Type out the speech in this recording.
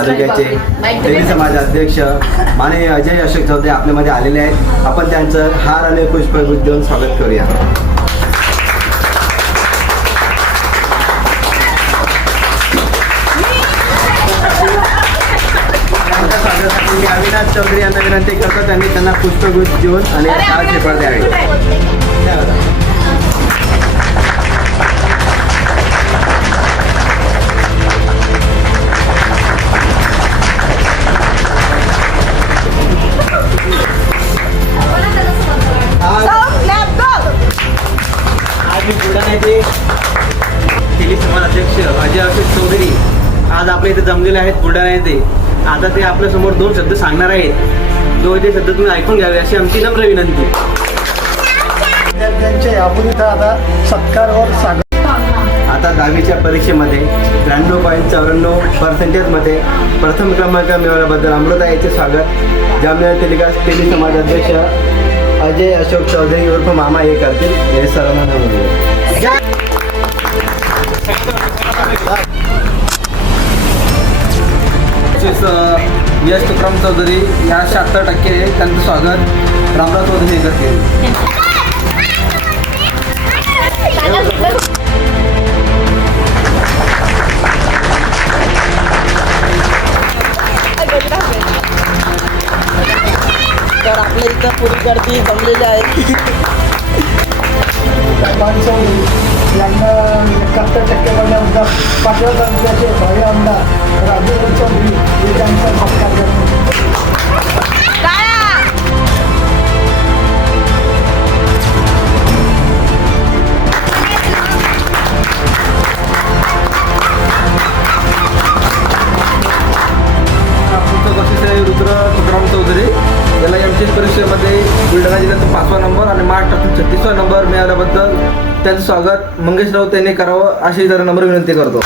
तालुक्याचे तेली समाज अध्यक्ष माननीय अजय अशोक चौधरी आपल्यामध्ये आलेले आहेत. आपण त्यांचं हार आणि पुष्पगुच्छ देऊन स्वागत करूया. त्यांच्या स्वागतासाठी मी अविनाश चौधरी यांना विनंती करतो त्यांनी त्यांना पुष्पगुच्छ देऊन आणि हार पेपर द्यावे. बुलढाण्याचे तेली समाज अध्यक्ष अजय अशोक चौधरी आज आपल्या इथे जमलेले आहेत बुलढाणा येथे. आता ते आपल्यासमोर 2 शब्द सांगणार आहेत. ते शब्द तुम्ही ऐकून घ्यावे अशी आमची नम्र विनंती. विद्यार्थ्यांचे आपण इथं आता सत्कारवर स्वागत. आता 10वीच्या परीक्षेमध्ये 93.94% मध्ये प्रथम क्रमांक मिळवल्याबद्दल अमृता याचे स्वागत जामनेर तेली समाज अध्यक्ष अजय अशोक चौधरी उर्फ मामा हे करतील. हे सर्वांना नमस्कार. यश तुकाराम चौधरी या 76% त्यांचं स्वागत रामराव चौधरी हे करतील. तर आपल्या इथं पुरी गर्दी जमलेली आहे. यांना 71% बनल्याबद्दल पाटोदा तालुक्याचे भावी आमदार राजू चौधरी हे त्यांचा सत्कार करतात. रुद्र तुकाराम चौधरी याला एमसीएस परीक्षेमध्ये बुलढाणा जिल्ह्यातून 5वा नंबर आणि महाराष्ट्रातून 36वा नंबर मिळाल्याबद्दल त्यांचं स्वागत मंगेश राऊत यांनी करावं अशी जरा नम्र विनंती करतो.